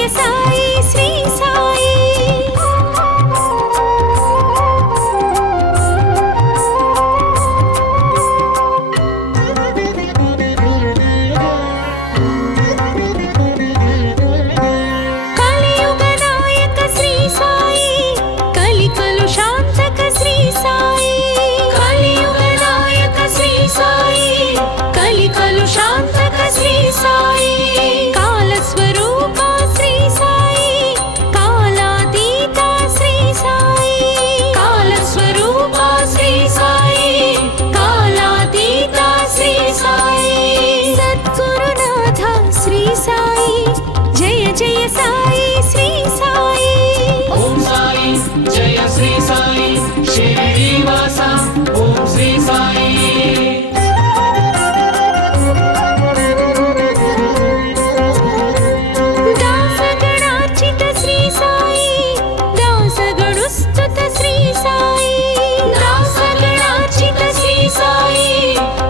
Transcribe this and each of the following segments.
జయ సాయి శ్రీ సాయి కలియుగ నాయక శ్రీ సాయి కలికలు శాంతక శ్రీ సాయి కలియుగ నాయక శ్రీ సాయి కలికలు శాంతక శ్రీ సాయి కాల స్వరూప శ్రీ సాయి కాలాతీత శ్రీ సాయి కాల స్వరూప శ్రీ సాయి కాలాతీత శ్రీ సాయి సద్గురునాథ శ్రీ సాయి జయ జయ సాయి శ్రీ సాయి ఓం సాయి జయ శ్రీ సాయి శ్రీనివాస ఓం శ్రీ సాయి దాసగణార్చిత శ్రీ సాయి దాసగణుస్తుత శ్రీ సాయి దాసగణార్చిత శ్రీ సాయి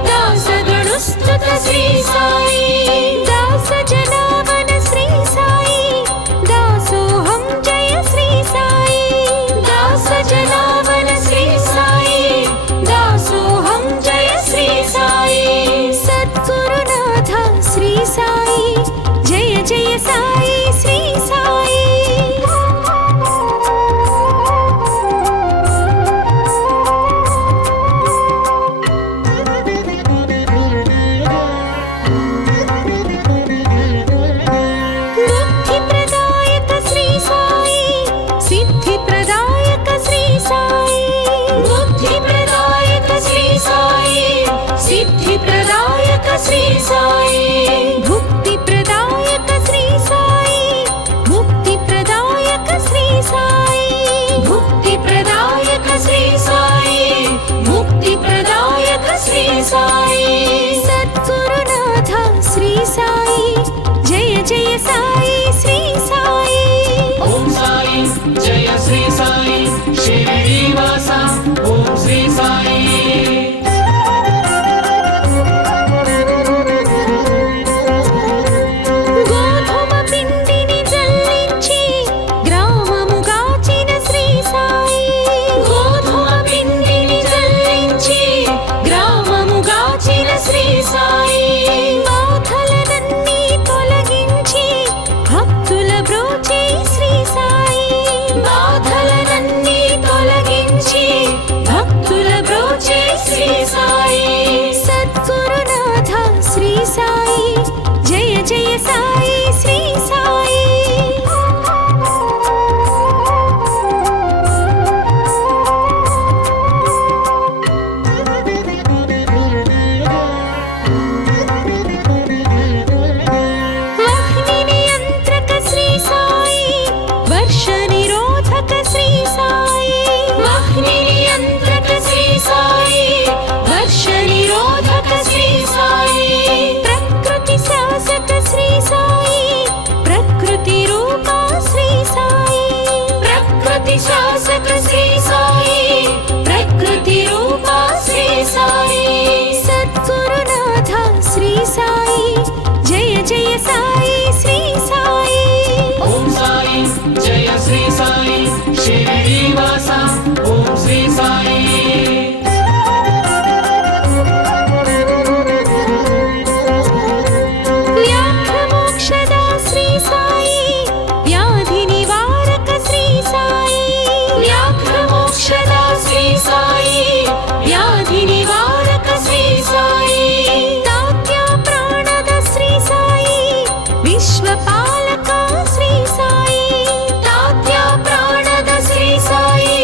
దాసగణుస్తుత శ్రీ సాయి దాస జనామన శ్రీ సాయి దాసోహం జయ శ్రీ సాయి దాస జనామన శ్రీ సాయి దాసోహం జయ శ్రీ సాయి సద్గురునాథ శ్రీ సాయి జయ జయ సాయి శ్రీ సాయి బుద్ధి ప్రదాయక శ్రీ సాయి సిద్ధి ప్రదాయక శ్రీ సాయి బుద్ధి ప్రదాయక శ్రీ సాయి సిద్ధి ప్రదాయక శ్రీ సాయి భుక్తి ప్రదాయక శ్రీ సాయి ముక్తి ప్రదాయక శ్రీ సాయి భుక్తి ప్రదాయక శ్రీ సాయి ముక్తి ప్రదాయక శ్రీ సాయి సద్గురునాథ శ్రీ సాయి జయ జయ సాయి శ్రీ సాయి ఓం సాయి జయ శ్రీ సాయి శ్రీనివాస ఓం శ్రీ సాయి గోధుమ పిండిని జల్లించి గ్రామముగాచిన శ్రీ సాయి గోధుమ పిండిని జల్లించి గ్రామముగాచిన శ్రీ సాయి బాధలనన్నీ తొలగించి భక్తుల బ్రోచే శ్రీ సాయి బాధలనన్నీ తొలగించి భక్తుల బ్రోచే శ్రీ సాయి సద్గురునాథ శ్రీ సాయి జయ జయ సాయి శ్రీ సాయి వహ్ని నియంత్రక శ్రీ సాయి వర్ష నిరోధక శ్రీ సాయి వహ్ని నియంత్రక శ్రీ సాయి వర్ష నిరోధక శ్రీ సాయి ప్రకృతి శాసక శ్రీ సాయి ప్రకృతి రూప శ్రీ సాయి ప్రకృతి శాసక శ్రీ సాయి ప్రకృతి రూప శ్రీ సాయి సద్గురునాథ శ్రీ సాయి జయ జయ సాయి శ్రీ సాయి ఓం సాయి జయ శ్రీ సాయి శ్రీనివాస ఓం శ్రీ సాయి వ్యాఘ్రమోక్షద శ్రీ సాయి వ్యాధి నివారక శ్రీ సాయి వ్యాఘ్రమోక్షద శ్రీ సాయి వ్యాధి నివారక శ్రీ సాయి తాత్య ప్రాణద శ్రీ సాయి విశ్వపాలక శ్రీ సాయి తాత్య ప్రాణద శ్రీ సాయి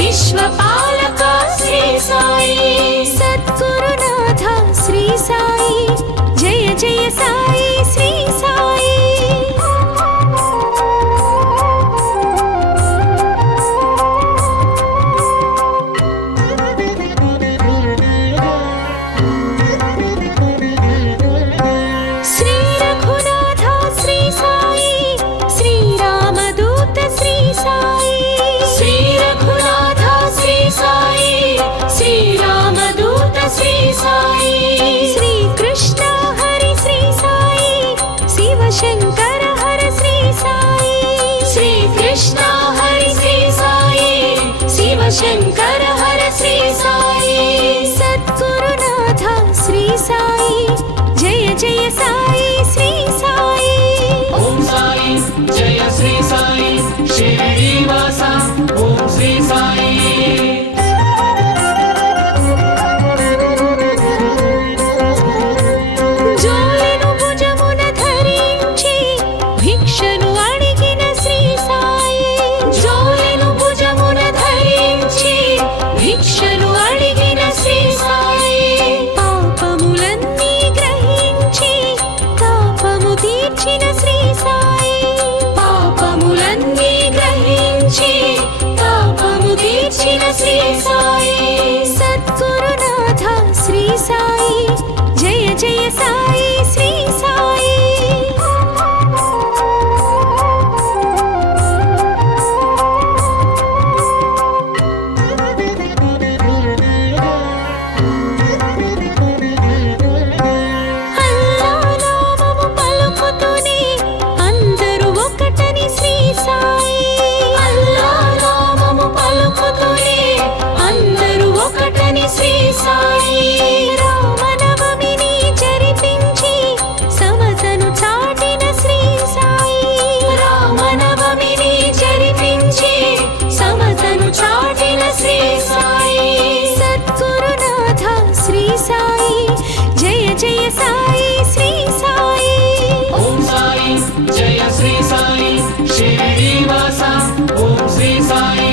విశ్వపాలక శ్రీ సాయి సద్గురునాథ శ్రీ సాయి జయ జయ సాయి శ్రీ సాయి శ్రీ రఘునాథ శ్రీ సాయి శ్రీరామదూత శ్రీ సాయి శ్రీ రఘునాథ శ్రీ సాయి శ్రీరామదూత శ్రీ సాయి శ్రీకృష్ణ హరి శ్రీ సాయి శంకర హర శ్రీ సాయి సద్గురునాథ శ్రీ సాయి జయ జయ సాయి శ్రీ సాయి ఓం సాయి జయ శ్రీ సాయి షిరిడీవాస ఓం శ్రీ సాయి జోలెను భుజమున ధరించి భిక్షను అడిగిన శ్రీ సాయి జోలెను భుజమున ధరించి భిక్షను అడిగిన శ్రీ సాయి పాపములన్నీ గ్రహించి తాపము తీర్చిన శ్రీ సాయి పాపములన్నీ గ్రహించి తాపము తీర్చిన శ్రీ సాయి సద్గురునాథ శ్రీ సాయి జయ జయ సాయి శ్రీ సాయి అల్లా నామము పలుకుతూనే అందరూ ఒకటని శ్రీ సాయి అల్లా నామము పలుకుతూనే అందరూ ఒకటని శ్రీ సాయి రామనవమిని జరిపించి సమతను చాటిన శ్రీ సాయి రామనవమిని జరిపించి సమతను చాటిన శ్రీ సాయి సద్గురునాథ శ్రీ సాయి జయ జయ సాయి శ్రీ సాయి ఓం సాయి జయ శ్రీ సాయి షిరిడీవాస ఓం శ్రీ సాయి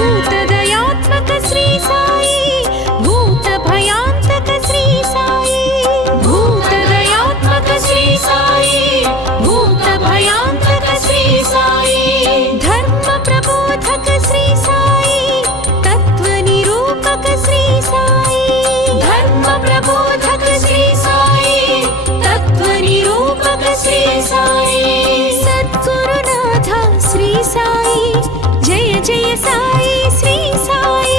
భూతదయాత్మక శ్రీ సాయి భూత భయాంతక శ్రీ సాయి భూతదయాత్మక శ్రీ సాయి భూత భయాంతక శ్రీ సాయి ధర్మ ప్రబోధక శ్రీ సాయి తత్వ నిరూపక శ్రీ సాయి ధర్మ ప్రబోధక శ్రీ సాయి తత్వ నిరూపక శ్రీ సాయి సద్గురునాథ శ్రీ సాయి జయ జయ సాయి శ్రీ సాయి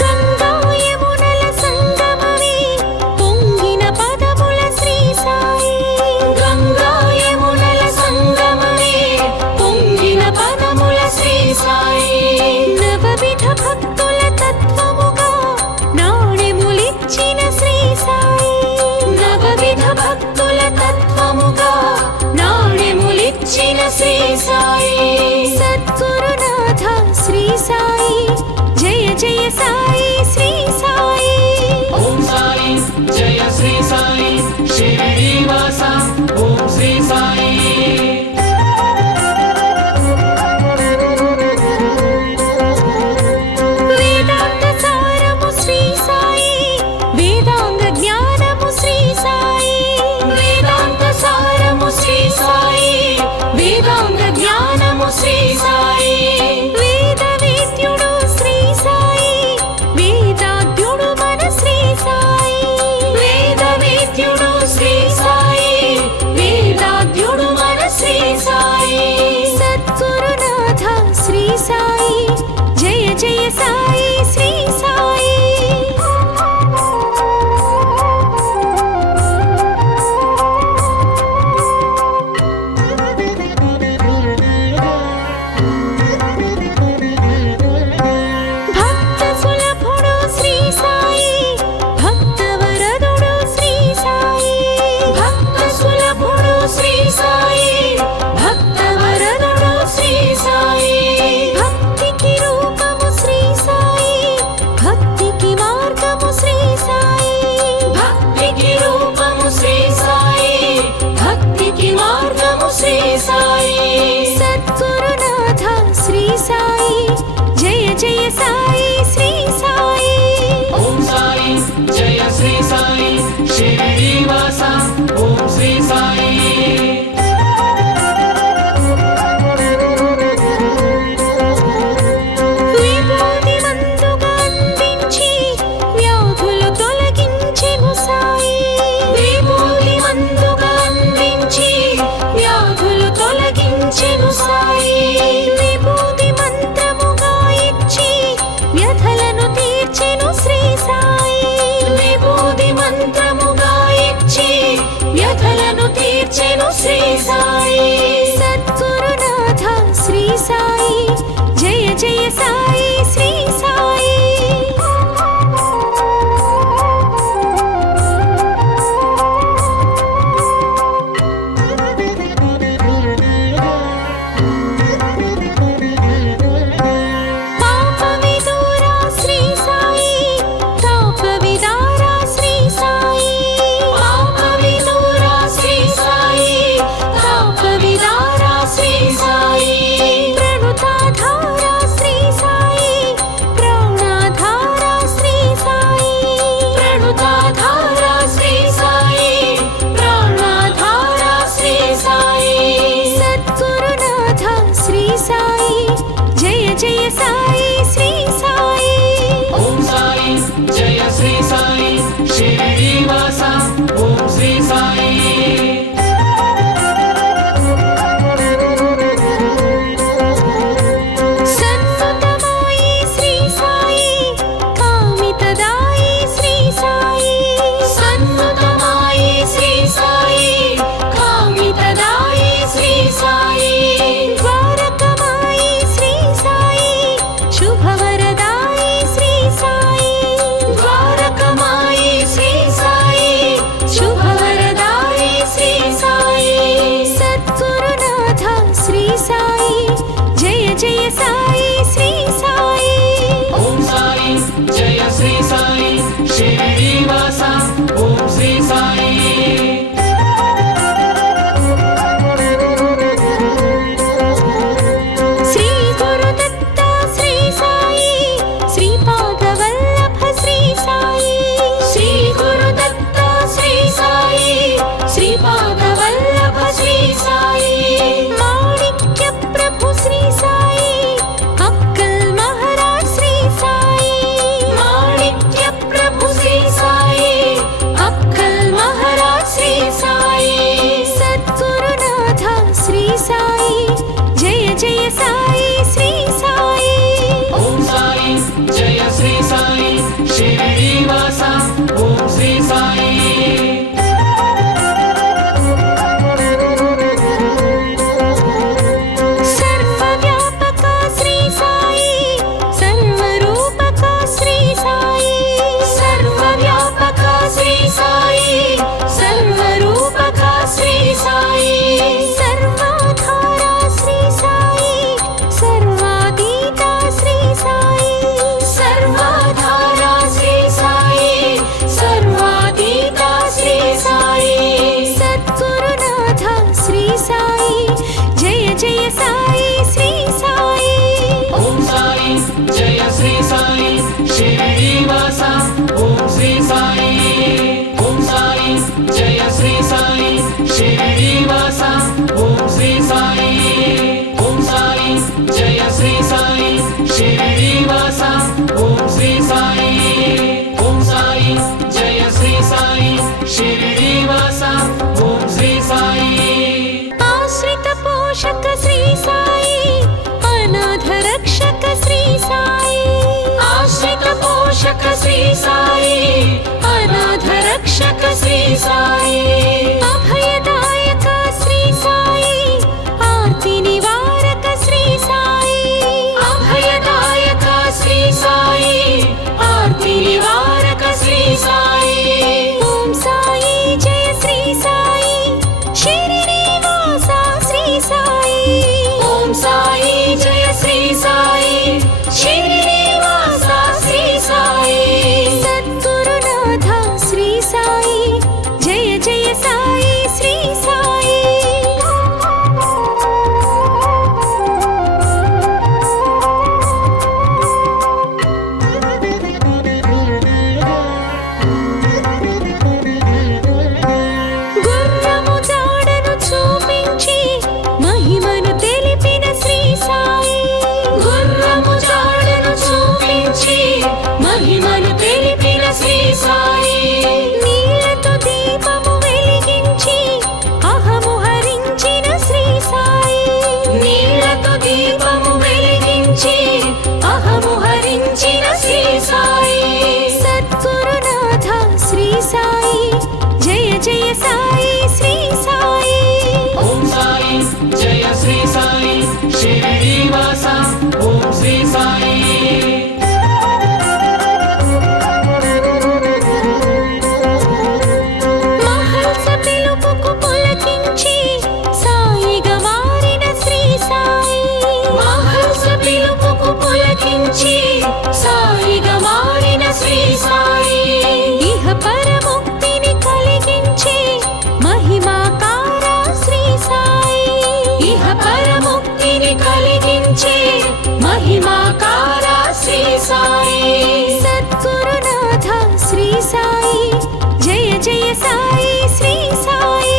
గంగా యమునల సంగమమే పొంగిన పదముల శ్రీ సాయి గంగా యమునల సంగమమే పొంగిన పదముల శ్రీ సాయి నవవిధ భక్తుల తత్వముగా నాణెములిచ్చిన శ్రీ సాయి నవవిధ భక్తుల తత్వముగా నాణెములిచ్చిన శ్రీ సాయి సద్గురునాథ శ్రీ సాయి జయ జయ సాయి శ్రీ సాయి ఓం సాయి జయ శ్రీ సాయి షిరిడీవాస ఓం శ్రీ సాయి వేదాంత సారము శ్రీ సాయి వేదాంగ జ్ఞానము శ్రీ సాయి వేదాంత సారము శ్రీ సాయి వేదాంగ జ్ఞానము శ్రీ సాయి వేద వేద్యుడు శ్రీ సాయి వేదాద్యుడు మన శ్రీ సాయి వేద వేద్యుడు శ్రీ సాయి వేదాద్యుడు మన శ్రీ సాయి సద్గురునాథ శ్రీ సాయి జయ జయ సాయి శ్రీ సాయి భక్త సులభుడు శ్రీ సాయి భక్త వరదుడు శ్రీ సాయి భక్త సులభుడు శ్రీ సాయి భక్త వరదుడు శ్రీ సాయి భక్తికి రూపము శ్రీ సాయి భక్తికి మార్గము శ్రీ సాయి భక్తికి రూపము శ్రీ సాయి భక్తికి మార్గము శ్రీ సాయి సద్గురునాథ శ్రీ సాయి జయ జయ సాయి శ్రీ సాయి ఓం సాయి జయ శ్రీ సాయి షిరిడీవాస ఓం శ్రీ సాయి విభూతి మందుగా అందించి వ్యాధులు తొలగించెను సాయి విభూతి మందుగా అందించి వ్యాధులు తొలగించెను సాయి సాయి సద్గురునాథ శ్రీ సాయి జయ జయ సాయి శ్రీ సాయి సాయి సద్గురునాథ శ్రీ సాయి జయ జయ సాయి శ్రీ సాయి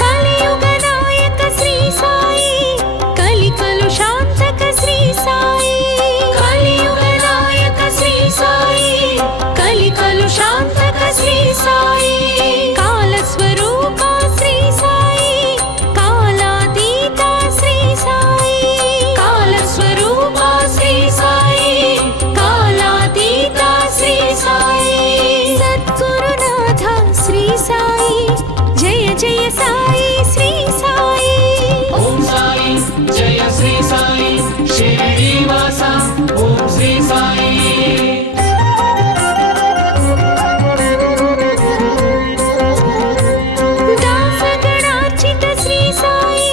కలియుగ నాయక శ్రీ సాయి కలికలు శాంతక శ్రీ సాయి కలియుగ నాయక శ్రీ సాయి కలికలు శాంతక శ్రీ సాయి కాల స్వరూప శ్రీ సాయి కాలాతీత శ్రీ సాయి కాల స్వరూప శ్రీ సాయి కాలాతీత శ్రీ సాయి సద్గురునాథ శ్రీ సాయి జయ జయ సాయి శ్రీ సాయి ఓం సాయి జయ శ్రీ సాయి శిరిడీవాస ఓం శ్రీ సాయి దాసగణార్చిత శ్రీ సాయి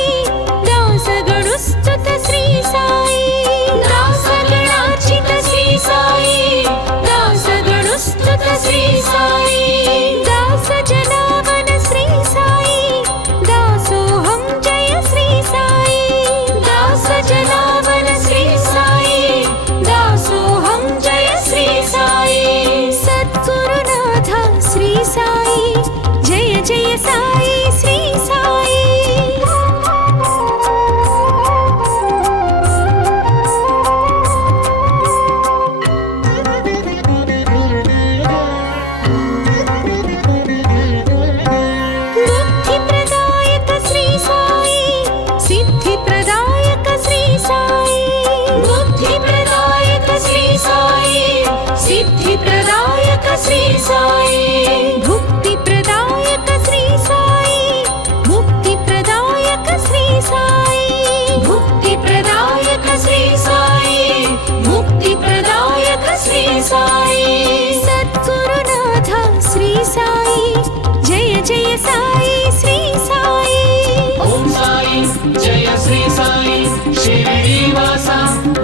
దాసగణుస్తుత శ్రీ సాయి దాసగణార్చిత శ్రీ సాయి దాసగణుస్తుత శ్రీ సాయి దాస జనావన శ్రీ సాయి దాసోహం జయ శ్రీ సాయి దాస జనావన శ్రీ సాయి దాసోహం జయ శ్రీ సాయి సద్గురునాథ శ్రీ సాయి జయ జయ సాయి శ్రీ సాయి బుద్ధి ప్రదాయక శ్రీ సాయి సిద్ధి ప్రదాయక శ్రీ సాయి బుద్ధి ప్రదాయక శ్రీ సాయి సిద్ధి ప్రదాయక శ్రీ సాయి భుక్తి ప్రదాయక శ్రీ సాయి ముక్తి ప్రదాయక శ్రీ సాయి ముక్తి ప్రదాయక శ్రీ సాయి ముక్తి ప్రదాయక శ్రీ సాయి సద్గురునాథ శ్రీ సాయి జయ జయ సాయి శ్రీ సాయి ఓం సాయి జయ శ్రీ సాయి శిరిడీవాస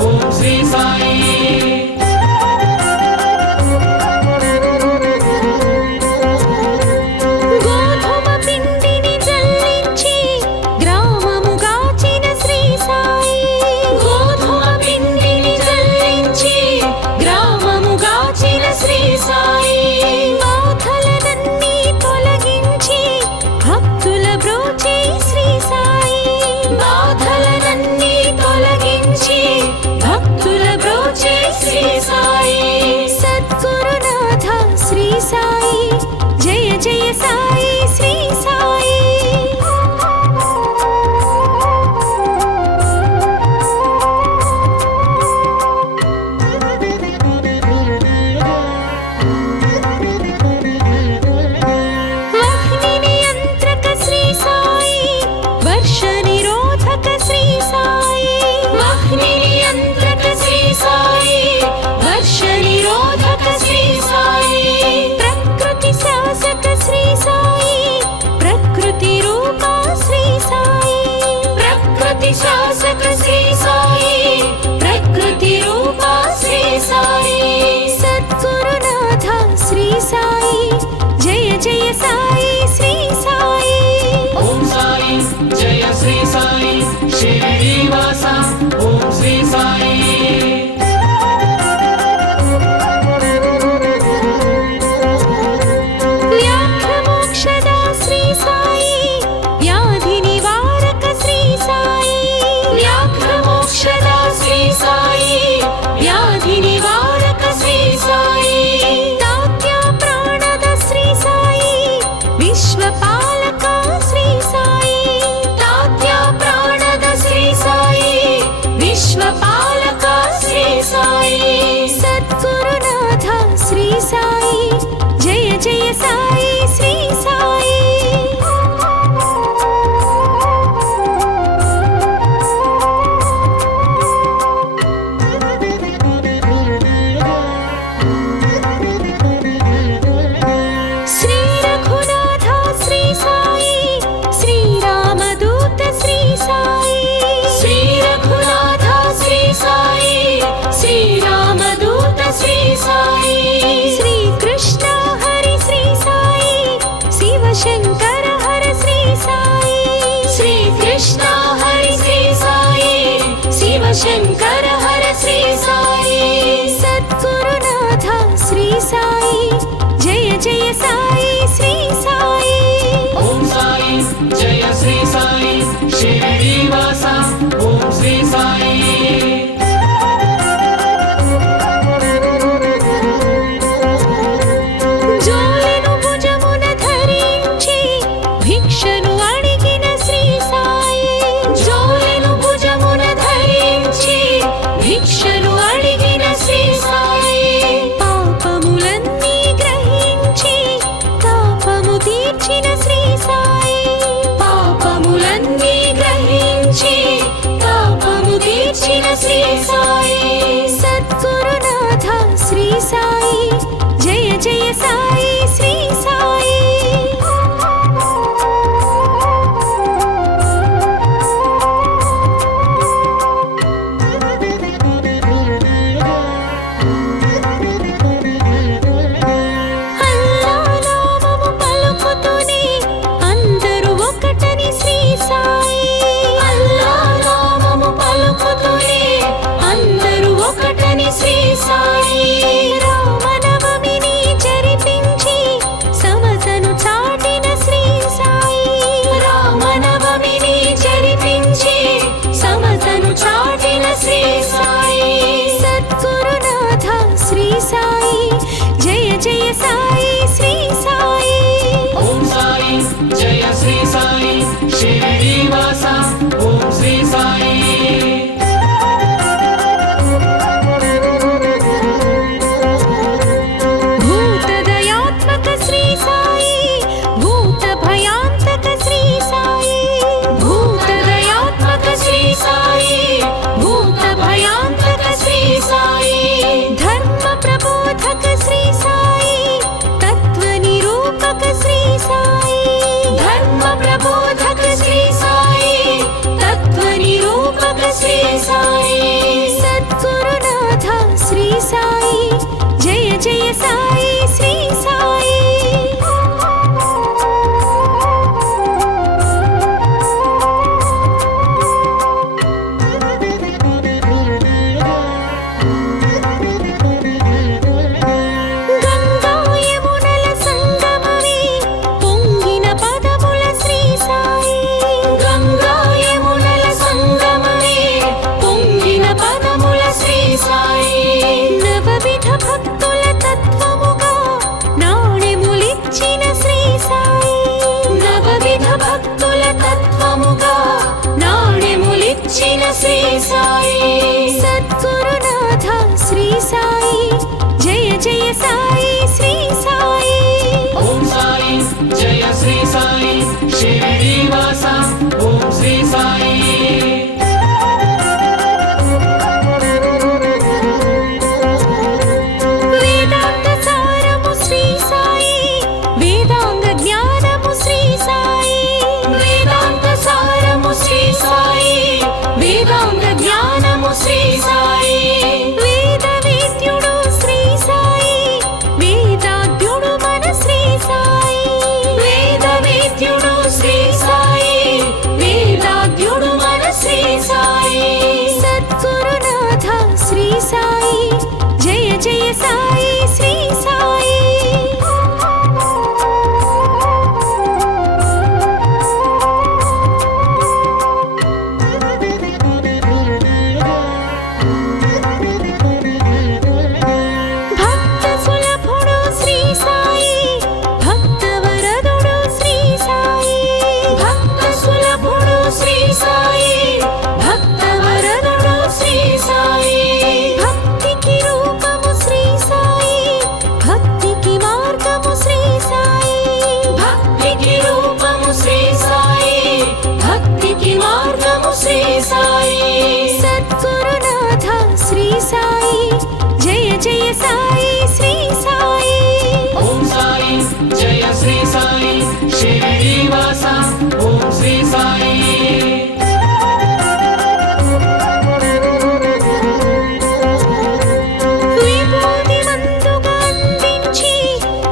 ఓం శ్రీ సాయి గోధుమ పిండిని జల్లించి గ్రామముగాచిన శ్రీ సాయి గోధుమ పిండిని జల్లించి గ్రామముగాచిన శ్రీ సాయి బాధలనన్నీ తొలగించి భక్తుల బ్రోచే శ్రీ సాయి బాధలనన్నీ తొలగించి భక్తుల బ్రోచే శ్రీ సాయి సద్గురునాథ శ్రీ సాయి జయ జయ సాయి శ్రీ సాయి వహ్ని నియంత్రక శ్రీ సాయి వర్ష నిరోధక శ్రీ సాయి వహ్ని నియంత్రక శ్రీ సాయి వర్ష నిరోధక శ్రీ సాయి ప్రకృతి శాసక శ్రీ సాయి ప్రకృతి రూప శ్రీ సాయి ప్రకృతి శాసక శ్రీ సాయి ప్రకృతి రూప శ్రీ సాయి సద్గురునాథ శ్రీ సాయి జయ జయ సాయి శ్రీ సాయి ఓం సాయి జయ శ్రీ సాయి శిరిడీవాస ఓం శ్రీ సాయి వ్యాఘ్రమోక్షద శ్రీ సాయి వ్యాధి నివారక శ్రీ సాయి వ్యాఘ్రమోక్షద శ్రీ సాయి వ్యాధి నివారక శ్రీ సాయి దాత్య ప్రాణద శ్రీ సాయి విశ్వపాలక శ్రీ సాయి తాత్య ప్రాణద శ్రీ సాయి విశ్వపాలక శ్రీ సాయి సద్గురునాథ శ్రీ సాయి జయ జయ సాయి శ్రీ సాయి శ్రీ రఘునాథ శ్రీ సాయి శ్రీరామదూత శ్రీ సాయి శ్రీ రఘునాథ శ్రీ సాయి శ్రీరామదూత శ్రీ సాయి శ్రీ జయ సాయి శ్రీ సాయి. ఓం సాయి జయ శ్రీ సాయి షిరిడీవాస ఓం శ్రీ సాయి. జోలెను భుజమున ధరించి భిక్షను అడిగిన శ్రీ సాయి. జోలెను భుజమున ధరించి భిక్షను అడిగిన శ్రీ సాయి. పాపములన్నీ గ్రహించి తాపము తీర్చిన శ్రీ సాయి. పాపములన్నీ గ్రహించి తాపము తీర్చిన శ్రీ సాయి. సద్గురునాథ శ్రీ సాయి జయ జయ సాయి శ్రీ సాయి. అల్లా నామము పలుకుతూనే అందరూ ఒకటని శ్రీ సాయి. అల్లా నామము పలుకుతూనే అందరూ ఒకటని శ్రీ సాయి. రామనవమిని జరిపించి సమతను చాటిన శ్రీ సాయి. రామనవమిని జరిపించి సమతను చాటిన శ్రీ సాయి. సద్గురునాథ శ్రీ సాయి జయ జయ సాయి శ్రీ సాయి. ఓం సాయి జయ శ్రీ సాయి షిరిడీవాస ఓం శ్రీ సాయి. భూతదయాత్మక శ్రీ సాయి భూత భయాంతక శ్రీ సాయి. భూతదయాత్మక శ్రీ సాయి భూత భయాంతక శ్రీ సాయి. ధర్మ ప్రబోధక శ్రీ సాయి తత్వ నిరూపక శ్రీ సాయి. ధర్మ ప్రబోధక శ్రీ సాయి తత్వ నిరూపక శ్రీ సాయి. సద్గురునాథ శ్రీ సాయి జయ జయ సాయి శ్రీ సాయి. గంగా యమునల సంగమమే పొంగిన పదముల శ్రీ సాయి. గంగా యమునల సంగమమే పొంగిన పదముల శ్రీ సాయి. నవవిధ భక్తుల తత్వముగా నాణెములిచ్చిన శ్రీ సాయి. నవవిధ భక్తుల తత్వముగా నాణెములిచ్చిన శ్రీ సాయి. సద్గురునాథ శ్రీ సాయి జయ జయ సాయి శ్రీ సాయి. ఓం సాయి జయ శ్రీ సాయి షిరిడీవాస ఓం శ్రీ సాయి. వేదాంత సారము శ్రీ సాయి వేదాంగ జ్ఞానము శ్రీ సాయి. వేదాంత సారము శ్రీ సాయి వేదాంగ జ్ఞానము శ్రీ సాయి. వేద వేద్యుడు శ్రీ సాయి వేదాద్యుడు మన శ్రీ సాయి. వేద వేద్యుడు శ్రీ సాయి వేదాద్యుడు మన శ్రీ సాయి. సద్గురునాథ శ్రీ సాయి జయ జయ సాయి శ్రీ సాయి. భక్త సులభుడు శ్రీ సాయి భక్త వరదుడు శ్రీ సాయి. భక్త సులభుడు శ్రీ సాయి భక్త వరదుడు శ్రీ సాయి. భక్తికి రూపము శ్రీ సాయి భక్తికి మార్గము శ్రీ సాయి. భక్తికి రూపము శ్రీ సాయి భక్తికి మార్గము శ్రీ సాయి. సద్గురునాథ శ్రీ సాయి జయ జయ సాయి శ్రీ సాయి. ఓం సాయి జయ శ్రీ సాయి షిరిడీవాస ఓం శ్రీ సాయి. విభూతి మందుగా అందించి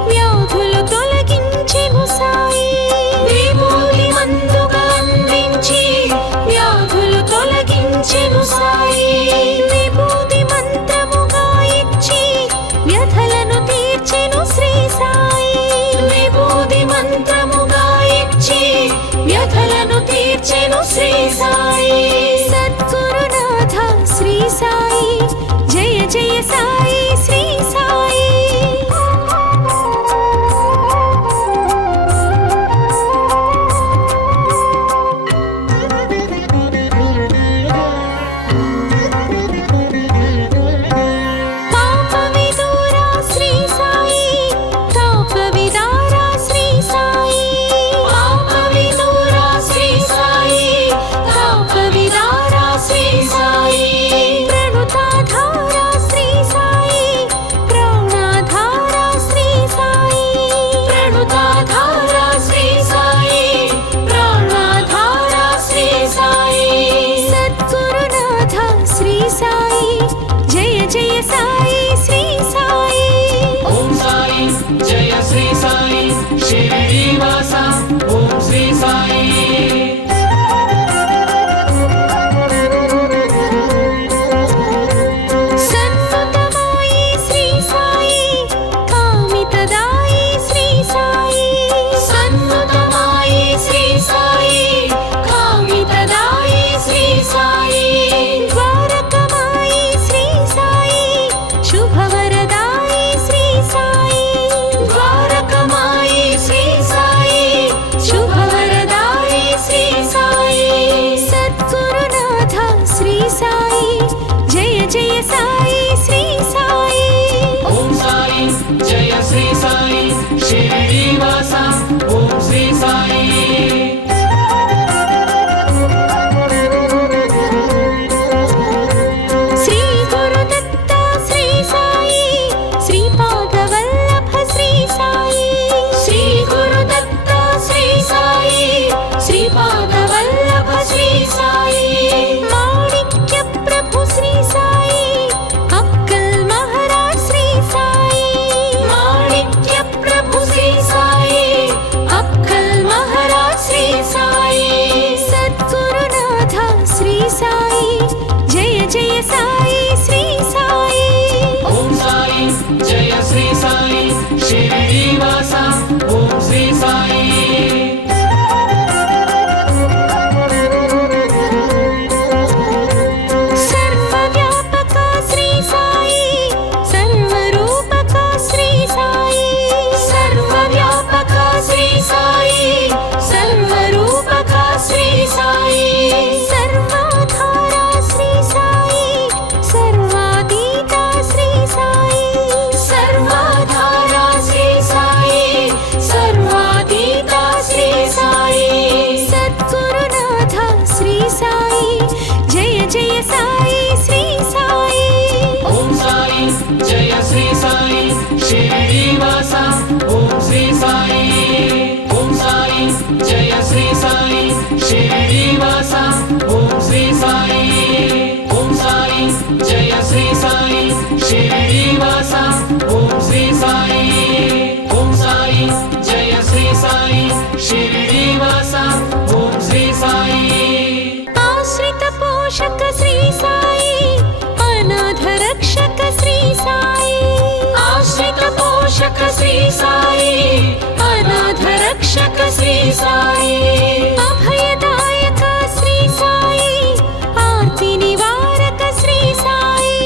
వ్యాధులు తొలగించెను సాయి. విభూతి మందుగా అందించి వ్యాధులు తొలగించెను సాయి. విభూతి మంత్రముగా ఇచ్చి తీర్చెను శ్రీ సాయి. సద్గురునాథ శ్రీ సాయి జయ జయ సాయి శ్రీ సాయి. పాప విదూరా శ్రీ సాయి తాప విదారా శ్రీ సాయి. పాప విదూరా శ్రీ సాయి తాప విదారా శ్రీ సాయి. ప్రణుతాధారా శ్రీ సాయి ప్రాణాధారా శ్రీ సాయి. ప్రణుతాధారా శ్రీ సాయి ప్రాణాధారా శ్రీ సాయి. సద్గురునాథ శ్రీ సాయి జయ జయ సాయి శ్రీ సాయి. ఓం సాయి జయ శ్రీ సాయి షిరిడీవాస ఓం శ్రీ సాయి. సన్నుతమాయి శ్రీ సాయి కామితదాయి శ్రీ సాయి. సన్నుతమాయి శ్రీ సాయి కామితదాయి శ్రీ సాయి. ద్వారకమాయి శ్రీ సాయి శుభవరదాయి శ్రీ సాయి. ద్వారకమాయి శ్రీ సాయి శుభవరదాయి శ్రీ సాయి. సద్గురునాథ శ్రీ సాయి జయ జయ సాయి శ్రీ సాయి. ఓం సాయి జయ శ్రీ సాయి షిరిడీవాస ఓం శ్రీ సాయి. శ్రీ గురుదత్త శ్రీ సాయి శ్రీపాదవల్లభ శ్రీ సాయి. శ్రీ గురుదత్త శ్రీ సాయి శ్రీపాదవల్లభ శ్రీ సాయి. మాణిక్య ప్రభు శ్రీ సాయి అక్కల్ మహారాజ్ శ్రీ సాయి. మాణిక్య ప్రభు శ్రీ సాయి అక్కల్ మహారాజ్ శ్రీ సాయి. సద్గురునాథ శ్రీ సాయి జయ జయ సాయి శ్రీ సాయి. ఓం సాయి జయ శ్రీ సాయి షిరిడీవాస ఓం శ్రీ సాయి. సర్వవ్యాపక శ్రీ సాయి సర్వరూపక శ్రీ సాయి. సర్వవ్యాపక శ్రీ సాయి సర్వరూపక శ్రీ సాయి. సర్వాధార శ్రీ సాయి సర్వాతీత శ్రీ సాయి. సర్వాధార శ్రీ సాయి సర్వాతీత శ్రీ సాయి. సద్గురునాథ శ్రీ సాయి జయ జయ సాయి శ్రీ సాయి. ఓం సాయి జయ శ్రీ సాయి షిరిడీవాస ఓం శ్రీ సాయి. ఓం సాయి జయ శ్రీ సాయి షిరిడీవాస ఓం శ్రీ సాయి. ఓం సాయి జయ శ్రీ సాయి షిరిడీవాస ఓం శ్రీ సాయి. ఓం సాయి జయ శ్రీ సాయి షిరిడీవాస ఓం శ్రీ సాయి. ఆశ్రిత పోషక శ్రీ సాయి అనాథ రక్షక శ్రీ సాయి. ఆశ్రిత పోషక శ్రీ సాయి అనాథ రక్షక శ్రీ సాయి. అభయదాయక శ్రీ సాయి ఆర్తి నివారక శ్రీ సాయి.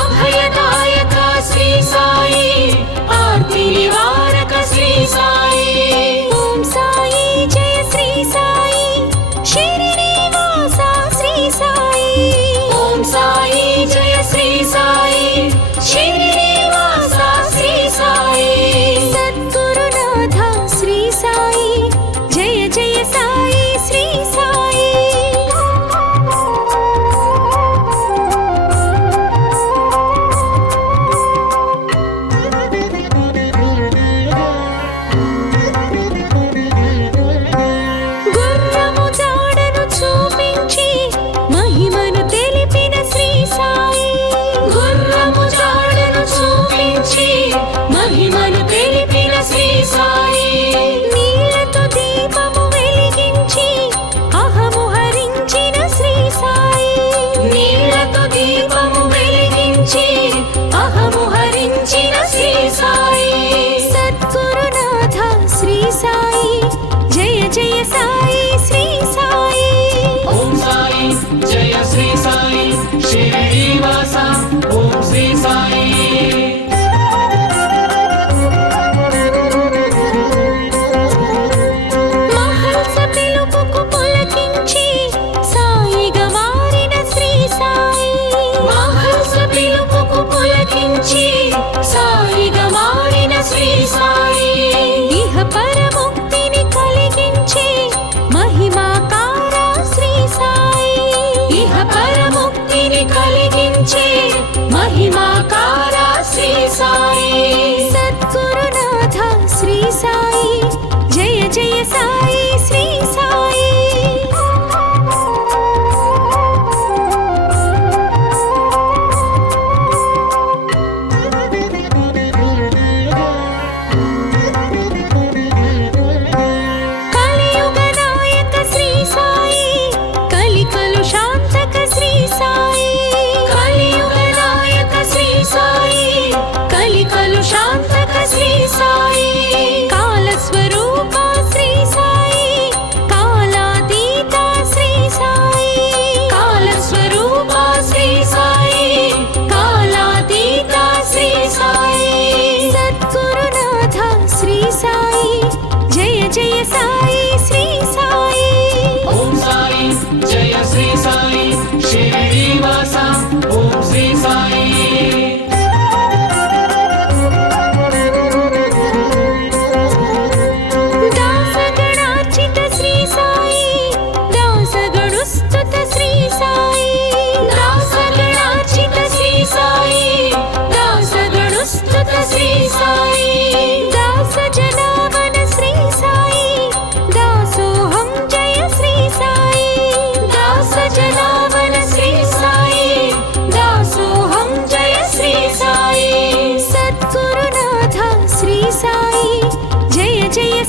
అభయదాయక శ్రీ సాయి ఆర్తి నివారక శ్రీ సాయి. ఓం సాయి జయ శ్రీ సాయి షిరిడీవాస శ్రీ సాయి. ఓం సాయి జయ శ్రీ సాయి షిరిడీవాస శ్రీ సాయి. సద్గురునాథ శ్రీ సాయి జయ జయ సాయి.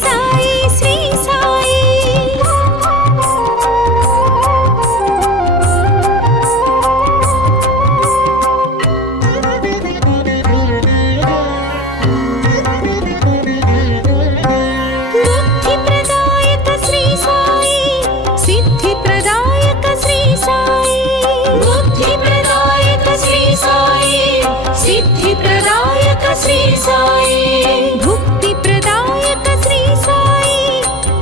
సాయి శ్రీ సాయి బుద్ధిప్రదాయక శ్రీ సాయి సిద్ధిప్రదాయక శ్రీ సాయి బుద్ధిప్రదాయక శ్రీ సాయి సిద్ధిప్రదాయక శ్రీ సాయి భుక్తిప్రదాయక శ్రీ సాయి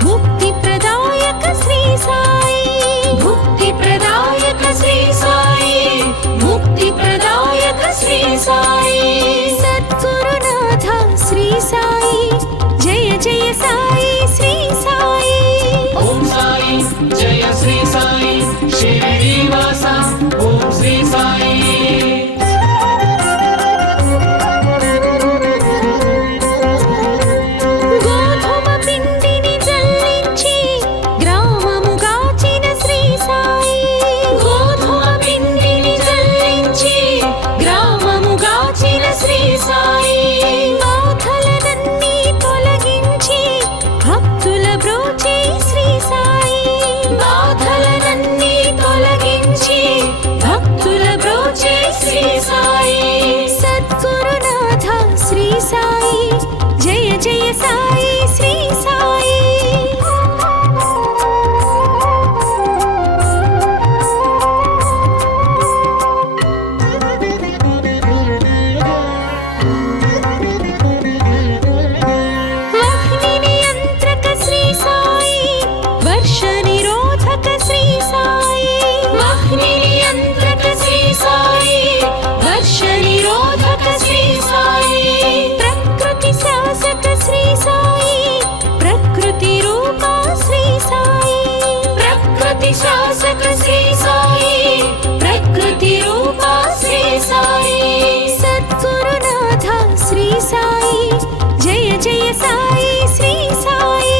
ముక్తిప్రదాయక శ్రీ సాయి భుక్తిప్రదాయక శ్రీ సాయి ముక్తిప్రదాయక శ్రీ సాయి సద్గురునాథ శ్రీ సాయి జయ జయ సాయి శ్రీ సాయి ఓం సాయి జయ శ్రీ సాయి శ్రీనివాస ఓం శ్రీ సాయి గోధుమ పిండిని జల్లించి గ్రామముగాచిన శ్రీ సాయి గోధుమ పిండిని జల్లించి గ్రామముగాచిన శ్రీ సాయి బాధలనన్నీ తొలగించి భక్తుల బ్రోచే శ్రీ సాయి బాధలనన్నీ తొలగించి భక్తుల బ్రోచే శ్రీ సాయి సద్గురునాథ శ్రీ సాయి జయ జయ సాయి శ్రీ సాయి వహ్ని నియంత్రక శ్రీ సాయి వర్ష నిరోధక శ్రీ సాయి వహ్ని నియంత్రక శ్రీ సాయి వర్ష నిరోధక శ్రీ సాయి ప్రకృతి శాసక శ్రీ సాయి ప్రకృతి రూప శ్రీ సాయి ప్రకృతి శాసక శ్రీ సాయి ప్రకృతి రూప శ్రీ సాయి సద్గురునాథ శ్రీ సాయి జయ జయ సాయి శ్రీ సాయి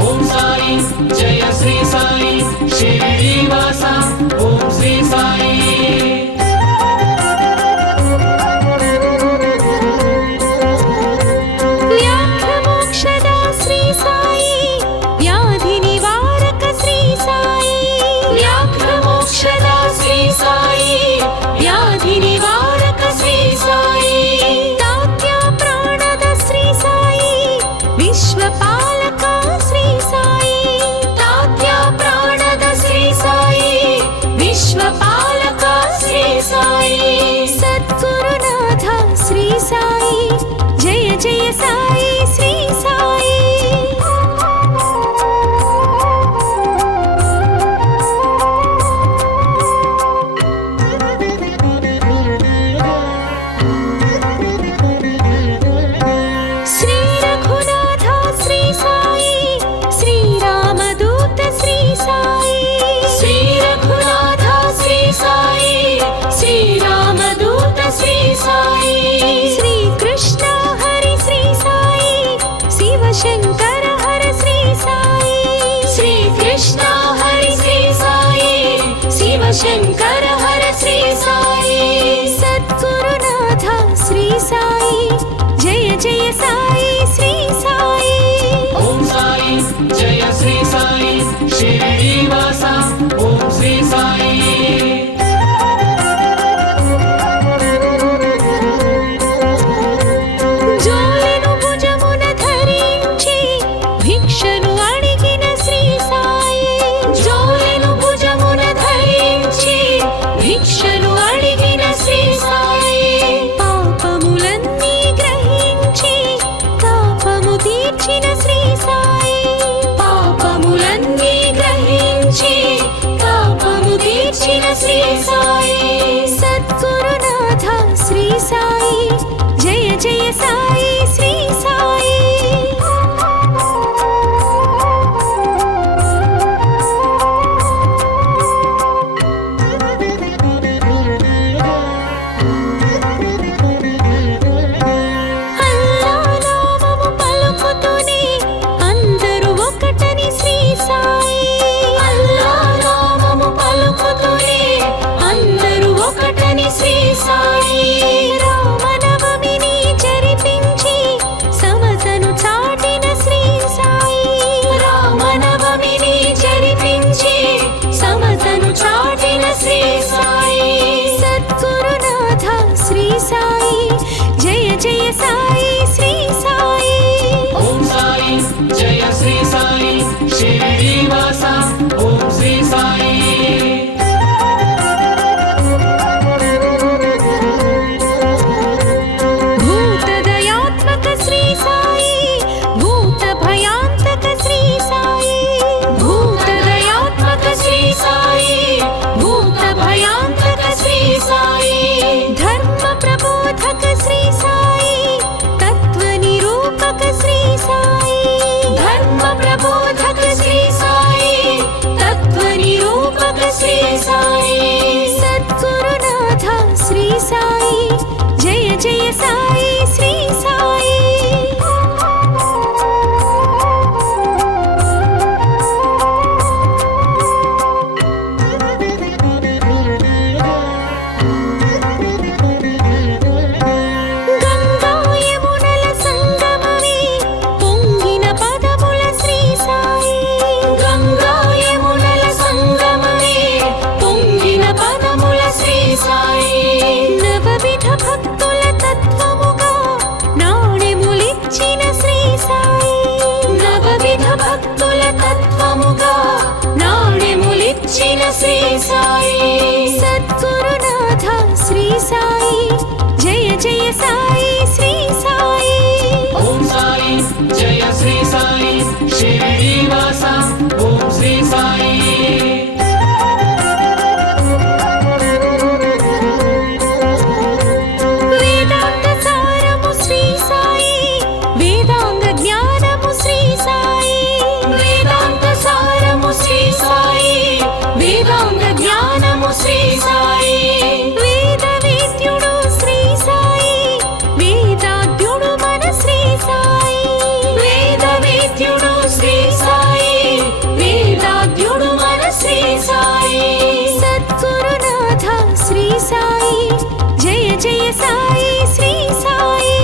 ఓం సాయి జయ శ్రీ సాయి శ్రీనివాస ఓం శ్రీ సాయి వ్యాఘ్రమోక్షద శ్రీ సాయి వ్యాధి నివారక శ్రీ సాయి వ్యాఘ్రమోక్షద శ్రీ సాయి వ్యాధి నివారక శ్రీ సాయి తాత్య ప్రాణద శ్రీ సాయి విశ్వపాలక శ్రీ సాయి తాత్య ప్రాణద శ్రీ సాయి విశ్వపాలక శ్రీ సాయి సద్గురునాథ శ్రీ సాయి జయ జయ సాయి శ్రీ సాయి శ్రీ రఘునాథ శ్రీ సాయి శ్రీరామదూత శ్రీ సాయి శ్రీ రఘునాథ శ్రీ సాయి శ్రీరామదూత శ్రీ సాయి శ్రీ కృష్ణ హరి శ్రీ సాయి శివశంకర హర శ్రీ సాయి శ్రీ కృష్ణ హరి శ్రీ సాయి శివశంకర హర శ్రీ సాయి సద్గురునాథ శ్రీ సాయి జయ జయ సాయి శ్రీ సాయి ఓం సాయి జయ శ్రీ సాయి శ్రీనివాస ఓం శ్రీ సాయి జోలెను భుజమున ధరించి భిక్షను అడిగిన శ్రీ సాయి జోలెను భుజమున ధరించి భిక్షను అడిగిన శ్రీ సాయి పాపములన్నీ గ్రహించి తాపము తీర్చిన శ్రీ సాయి పాపములన్నీ గ్రహించి పాపము తీర్చిన శ్రీ సాయి సద్గురునాథ శ్రీ సాయి జయ జయ సాయి శ్రీ సాయి అల్లా నామము పలుకుతూనే సాయి శ్రీ సాయి. ఓం సాయి జయ శ్రీ సాయి శ్రీనివాస ఓం శ్రీ సాయి. భూతదయాత్మక శ్రీ సాయి భూత భయాంతక శ్రీ సాయి. భూతదయాత్మక శ్రీ సాయి భూత భయాంతక శ్రీ సాయి. ధర్మ ప్రబోధక శ్రీ సాయి తత్వ నిరూపక శ్రీ సాయి. ధర్మ ప్రబోధక శ్రీ సాయి తత్వ నిరూపక శ్రీ సాయి. సద్గురునాథ శ్రీ సాయి జయ జయ సాయి శ్రీ సాయి. గంగా యమునల సంగమమే పొంగిన పదముల శ్రీ సాయి. గంగా యమునల సంగమమే పొంగిన పదముల శ్రీ సాయి. నవవిధ భక్తుల తత్వముగా నాణెములిచ్చిన శ్రీ సాయి. నవవిధ భక్తుల తత్వముగా నాణెములిచ్చిన శ్రీ సాయి. సద్గురునాథ శ్రీ సాయి జయ జయ సాయి శ్రీ సాయి. ఓం సాయి జయ శ్రీ సాయి శ్రీనివాస ఓం శ్రీ సాయి. వేదాంత సారము శ్రీ సాయి వేదాంగ జ్ఞానము శ్రీ సాయి. వేదాంత సారము శ్రీ సాయి వేదాంగ జ్ఞానము శ్రీ సాయి. వేద వేద్యుడు శ్రీ సాయి వేదాద్యుడు మన శ్రీ సాయి. వేద వేద్యుడు శ్రీ సాయి వేదాద్యుడు మన శ్రీ సాయి. సద్గురునాథ శ్రీ సాయి జయ జయ సాయి శ్రీ సాయి.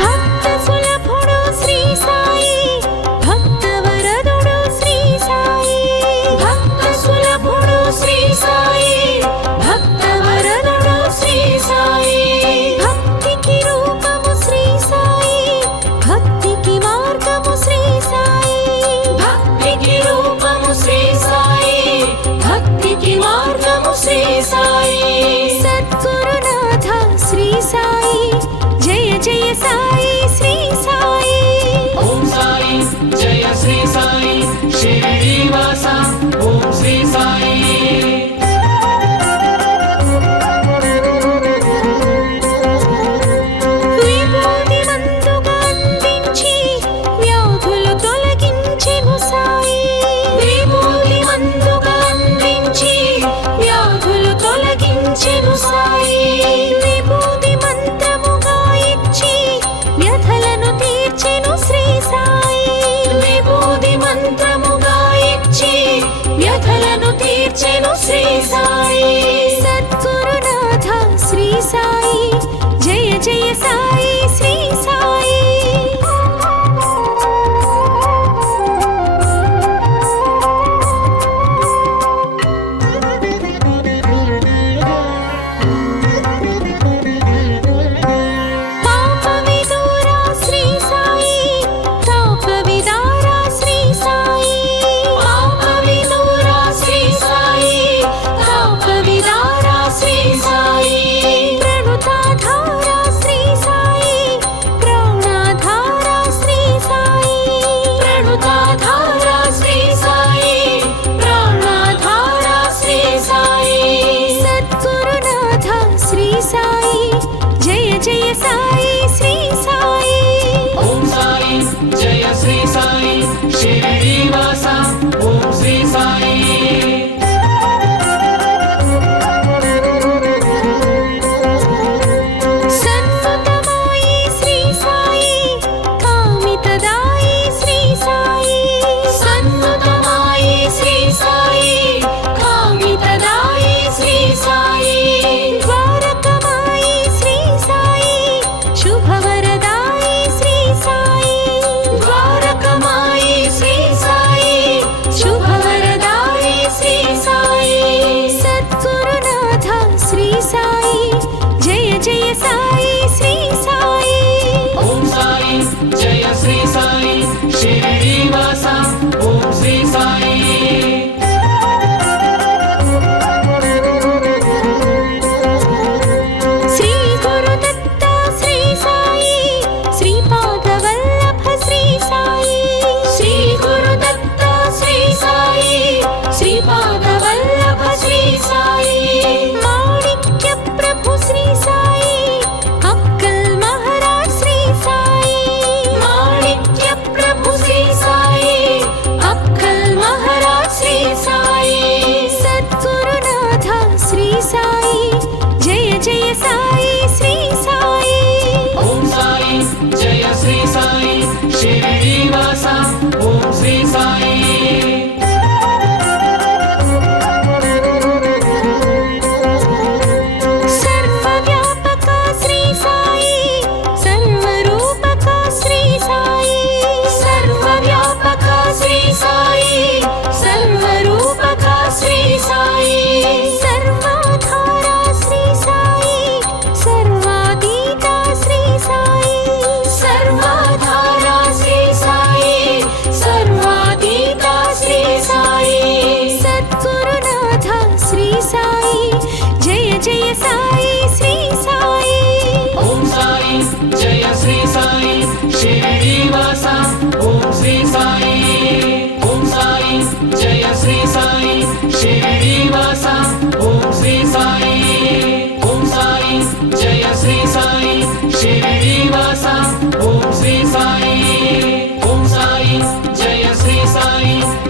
భక్త సులభుడు శ్రీ సాయి భక్త వరదుడు శ్రీ సాయి. భక్త సులభుడు శ్రీ సాయి భక్త వరదుడు శ్రీ సాయి. భక్తికి రూపము శ్రీ సాయి భక్తికి మార్గము శ్రీ సాయి. భక్తికి రూపము శ్రీ సాయి భక్తికి మార్గము శ్రీ సాయి. సద్గురునాథ శ్రీ సాయి జయ జయ సాయి శ్రీ సాయి. ఓం సాయి జయ శ్రీ సాయి శ్రీనివాస ఓం శ్రీ సాయి. విభూతి మందుగా అందించి వ్యాధులు తొలగించెను సాయి. విభూతి మందుగా అందించి వ్యాధులు తొలగించెను సాయి. విభూతి మంత్రముగా ఇచ్చి వ్యధలను తీర్చెను శ్రీ సాయి. విభూతి మంత్రముగా ఇచ్చి వ్యధలను తీర్చెను శ్రీ సాయి. సద్గురునాథ శ్రీ సాయి జయ జయ సాయి శ్రీ సాయి. పాప విదూరా శ్రీ సాయి తాప విదారా శ్రీ సాయి. పాప విదూర శ్రీ సాయి తాప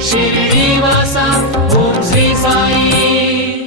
शिरडीवासा